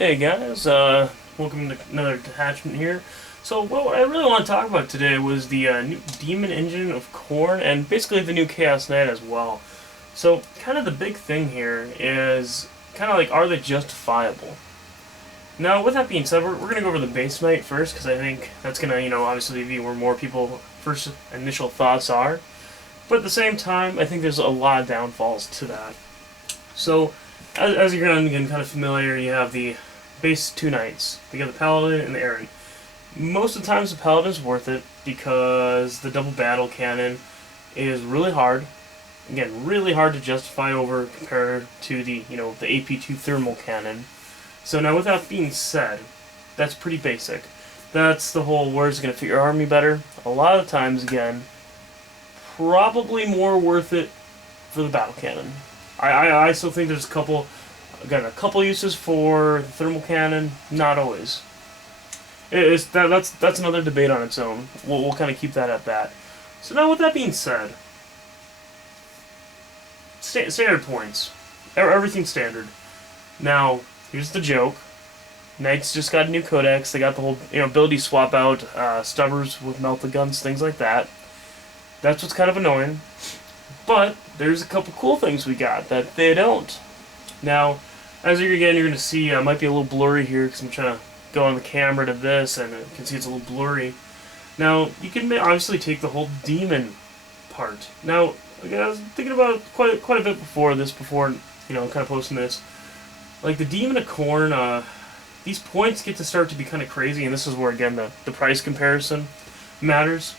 Hey guys, welcome to another detachment here. So what I really want to talk about today was the new Demon engine of khorne and basically the new Chaos Knight as well. So kind of the big thing here is kind of like, are they justifiable? Now with that being said, we're going to go over the base knight first because I think that's going to, obviously be where more people first initial thoughts are. But at the same time, I think there's a lot of downfalls to that. So as you're going to get kind of familiar, you have the base two knights. You got the Paladin and the Aaron. Most of the times the Paladin is worth it because the double battle cannon is really hard. Again, really hard to justify over compared to the AP2 thermal cannon. So now with that being said, that's pretty basic. That's the whole where's it going to fit your army better. A lot of times, again, probably more worth it for the battle cannon. I still think there's a couple uses for the thermal cannon, not always. That's another debate on its own. We'll kind of keep that at that. So now with that being said, standard points. Everything's standard. Now, here's the joke. Knights just got a new codex. They got the whole ability swap out stubbers with melted guns, things like that. That's what's kind of annoying. But there's a couple cool things we got that they don't. Now, as you're going to see, it might be a little blurry here because I'm trying to go on the camera to this, and you can see it's a little blurry. Now, you can obviously take the whole demon part. Now, again, I was thinking about it quite a bit before kind of posting this. Like the demon of khorne, these points get to start to be kind of crazy, and this is where again the price comparison matters.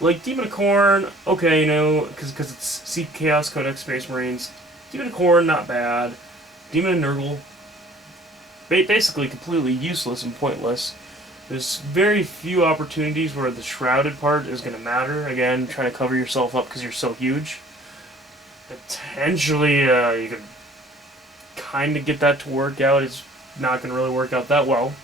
Like Demon of khorne, okay, because it's Seek Chaos Codex Space Marines. Demon of khorne, not bad. Demon of Nurgle, basically completely useless and pointless. There's very few opportunities where the shrouded part is going to matter. Again, trying to cover yourself up because you're so huge. Potentially, you could kind of get that to work out. It's not going to really work out that well.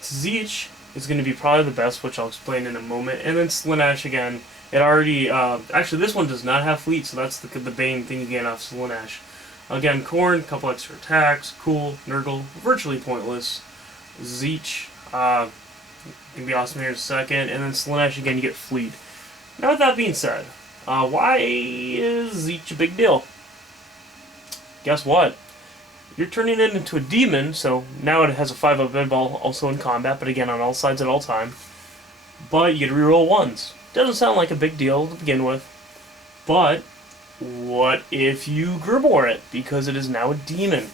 Tzeentch is going to be probably the best, which I'll explain in a moment. And then Slaanesh again. It already actually this one does not have fleet, so that's the main thing again off Slaanesh. Again, khorne, a couple extra attacks, cool. Nurgle, virtually pointless. Tzeentch, gonna be awesome here in a second. And then Slaanesh again, you get fleet. Now with that being said, why is Tzeentch a big deal? Guess what? You're turning it into a demon, so now it has a 5-up red ball also in combat, but again on all sides at all time. But you get to reroll ones. Doesn't sound like a big deal to begin with. But what if you Grimoire it? Because it is now a demon.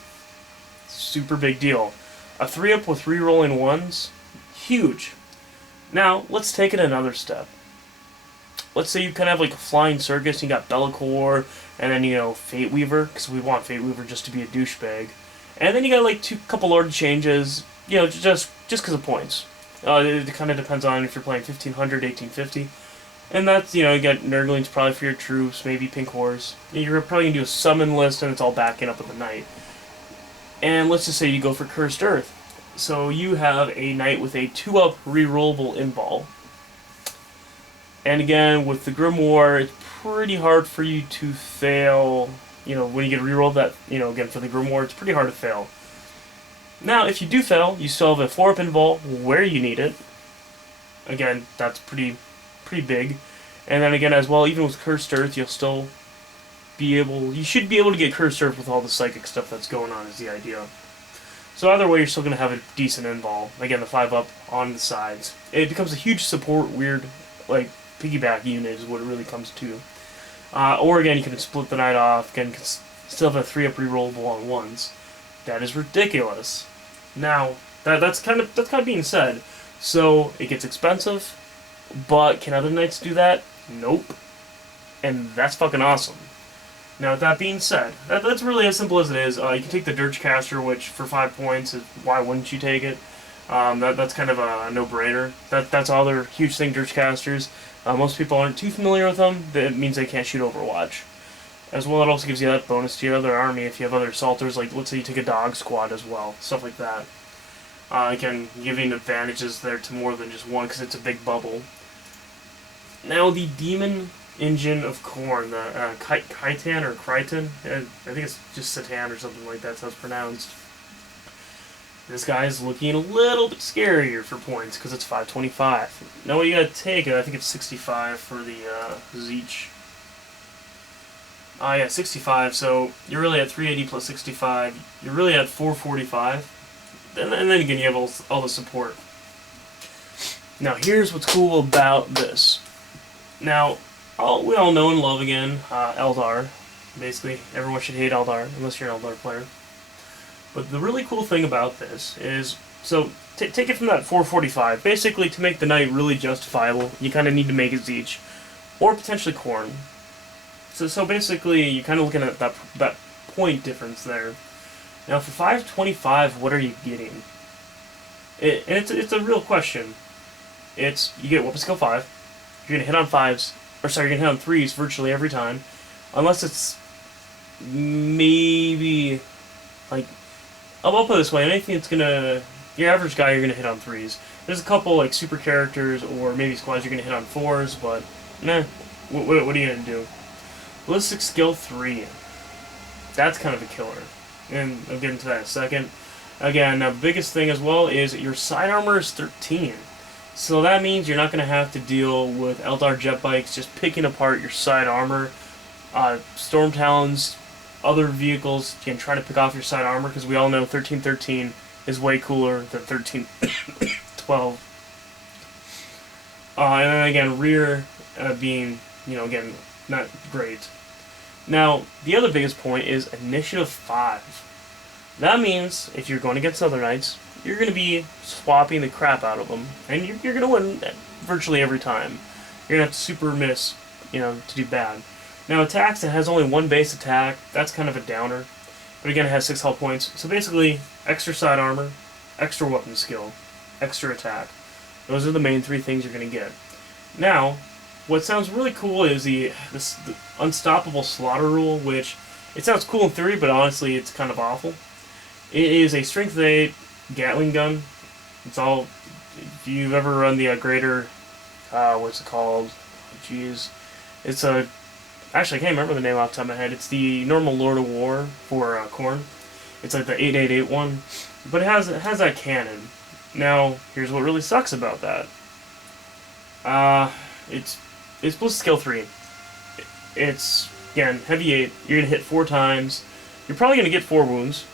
Super big deal. A 3-up with rerolling ones? Huge. Now, let's take it another step. Let's say you kind of have like a flying circus, and you got Be'lakor, and then, Fate Weaver, because we want Fate Weaver just to be a douchebag. And then you got like couple Lord changes, just because of points. It kind of depends on if you're playing 1500, 1850. And that's, you got Nurglings probably for your troops, maybe Pink Horse. You're probably going to do a summon list, and it's all backing up with the Knight. And let's just say you go for Cursed Earth. So you have a Knight with a 2-up rerollable in-ball. And again, with the Grimoire, it's pretty hard for you to fail. When you get rerolled that, again, for the Grimoire, it's pretty hard to fail. Now, if you do fail, you still have a 4-up in-ball where you need it. Again, that's pretty big. And then again, as well, even with Cursed Earth, you should be able to get Cursed Earth with all the psychic stuff that's going on, is the idea. So either way, you're still going to have a decent in-ball. Again, the 5-up on the sides. It becomes a huge support, weird, like, piggyback unit is what it really comes to. Or again, you can split the Knight off, again, still have a 3-up rerollable on ones. That is ridiculous. Now, that's kind of being said. So, it gets expensive, but can other Knights do that? Nope. And that's fucking awesome. Now, with that being said, that's really as simple as it is. You can take the Dirge Caster, which for 5 points, why wouldn't you take it? That's kind of a no-brainer. That's all their huge thing, Dirge Casters. Most people aren't too familiar with them. That means they can't shoot Overwatch. As well, it also gives you that bonus to your other army if you have other assaulters, like let's say you take a dog squad as well, stuff like that. Again, giving advantages there to more than just one because it's a big bubble. Now the Demon engine of khorne, the Kytan or Krytan, I think it's just Satan or something like that's how it's pronounced. This guy's looking a little bit scarier for points because it's 525. Now what you gotta take, I think it's 65 for the Zeech. Yeah, 65, so you're really at 380 plus 65. You're really at 445. And then again, you have all the support. Now here's what's cool about this. Now, we all know and love again Eldar. Basically, everyone should hate Eldar, unless you're an Eldar player. But the really cool thing about this is, so take it from that 445. Basically, to make the knight really justifiable, you kind of need to make it Zeech, or potentially Khorne. So basically, you're kind of looking at that point difference there. Now, for 525, what are you getting? And it's a real question. You get weapon skill 5. You're gonna hit on 5s, or sorry, you're gonna hit on 3s virtually every time, unless it's maybe like. I'll put it this way: anything that's gonna your average guy, you're gonna hit on 3s. There's a couple like super characters or maybe squads you're gonna hit on 4s, but nah. What are you gonna do? Ballistic skill 3. That's kind of a killer, and I'll get into that in a second. Again, now the biggest thing as well is your side armor is 13. So that means you're not going to have to deal with Eldar jet bikes just picking apart your side armor. Storm Talons, other vehicles, you can try to pick off your side armor because we all know 1313 is way cooler than 1312. And then again, rear being, again, not great. Now, the other biggest point is initiative 5. That means if you're going against other knights, you're going to be swapping the crap out of them, and you're going to win virtually every time. You're going to have to super miss, to do bad. Now, attacks, it has only one base attack. That's kind of a downer. But again, it has 6 health points. So basically, extra side armor, extra weapon skill, extra attack. Those are the main 3 things you're going to get. Now, what sounds really cool is the unstoppable slaughter rule, which it sounds cool in theory, but honestly, it's kind of awful. It is a strength 8 Gatling gun. It's all. If you've ever run the greater, what's it called? Jeez, it's a. Actually, I can't remember the name off the top of my head. It's the normal Lord of War for Khorne. It's like the 888 one, but it has that cannon. Now, here's what really sucks about that. It's plus skill 3. It's again heavy 8. You're gonna hit 4 times. You're probably gonna get 4 wounds.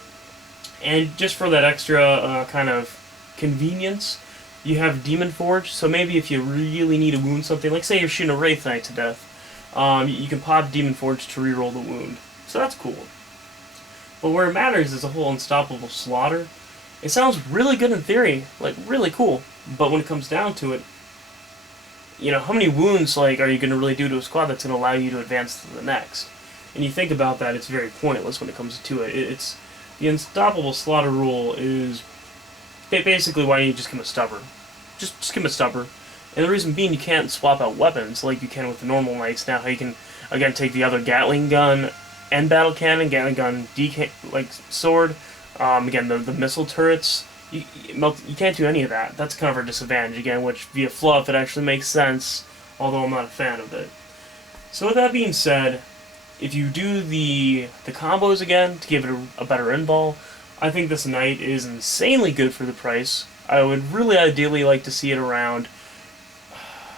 And just for that extra kind of convenience, you have Demon Forge. So maybe if you really need to wound something, like say you're shooting a Wraith Knight to death, you can pop Demon Forge to reroll the wound. So that's cool. But where it matters is the whole unstoppable slaughter. It sounds really good in theory, like really cool. But when it comes down to it, how many wounds are you going to really do to a squad that's going to allow you to advance to the next? And you think about that, it's very pointless when it comes to it. It's the unstoppable slaughter rule is basically why you just become a stubber. Just become a stubber. And the reason being you can't swap out weapons like you can with the normal knights. Now how you can, again, take the other Gatling gun and battle cannon, Gatling gun sword, again, the missile turrets. You can't do any of that. That's kind of a disadvantage, again, which via fluff it actually makes sense, although I'm not a fan of it. So with that being said, if you do the combos again to give it a better end ball, I think this knight is insanely good for the price. I would really ideally like to see it around,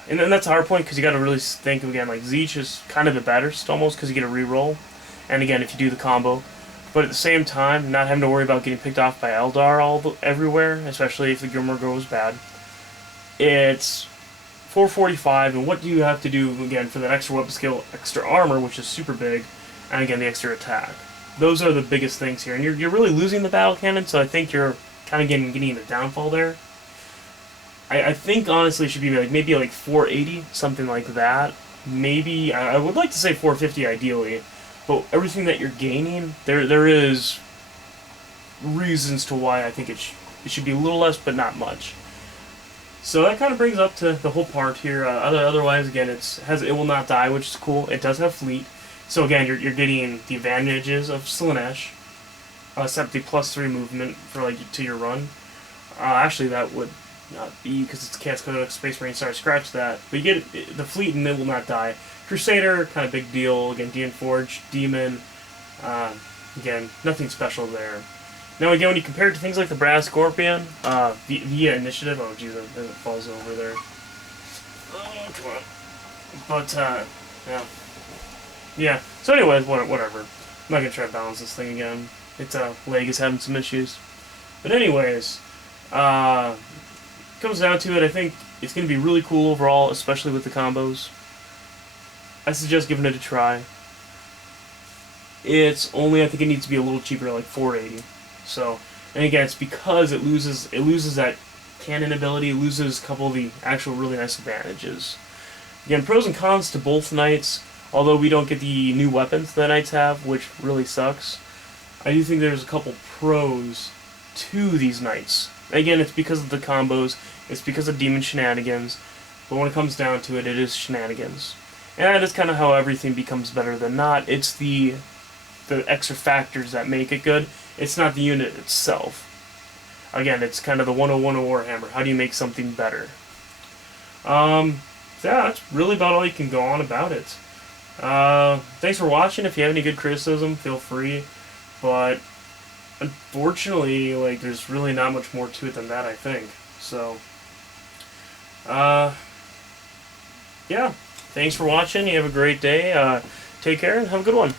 and then that's a hard point because you got to really think again, like Zeech is kind of the better almost because you get a reroll, and again if you do the combo, but at the same time not having to worry about getting picked off by Eldar everywhere, especially if the Grimoire goes bad. It's 445, and what do you have to do again for that extra weapon skill, extra armor, which is super big, and again the extra attack. Those are the biggest things here, and you're really losing the battle cannon, so I think you're kind of getting the downfall there. I think honestly it should be maybe 480, something like that. Maybe I would like to say 450 ideally, but everything that you're gaining, there is reasons to why I think it should be a little less, but not much. So that kind of brings up to the whole part here. Otherwise, again, it will not die, which is cool. It does have fleet, so again, you're getting the advantages of Slaanesh, except the +3 movement for to your run. Actually, that would not be because it's Chaos Code Space Marine. Sorry, scratch that. But you get the fleet, and it will not die. Crusader, kind of big deal. Again, Demon Forge, Demon. Again, nothing special there. Now again, when you compare it to things like the Brass Scorpion, via initiative, oh jeez, it falls over there. Oh, come on. But, yeah. Yeah, so anyways, whatever. I'm not gonna try to balance this thing again. Its leg is having some issues. But anyways, comes down to it, I think it's gonna be really cool overall, especially with the combos. I suggest giving it a try. It's only, I think it needs to be a little cheaper, like $4.80. So, and again, it's because it loses that cannon ability, it loses a couple of the actual really nice advantages. Again, pros and cons to both knights, although we don't get the new weapons the knights have, which really sucks. I do think there's a couple pros to these knights. Again, it's because of the combos, it's because of demon shenanigans, but when it comes down to it, it is shenanigans. And that is kind of how everything becomes better than not. It's the extra factors that make it good. It's not the unit itself. Again, it's kind of the 101 of Warhammer. How do you make something better? Yeah, that's really about all you can go on about it. Thanks for watching. If you have any good criticism, feel free. But unfortunately, like, there's really not much more to it than that, I think. So, yeah. Thanks for watching. You have a great day. Take care and have a good one.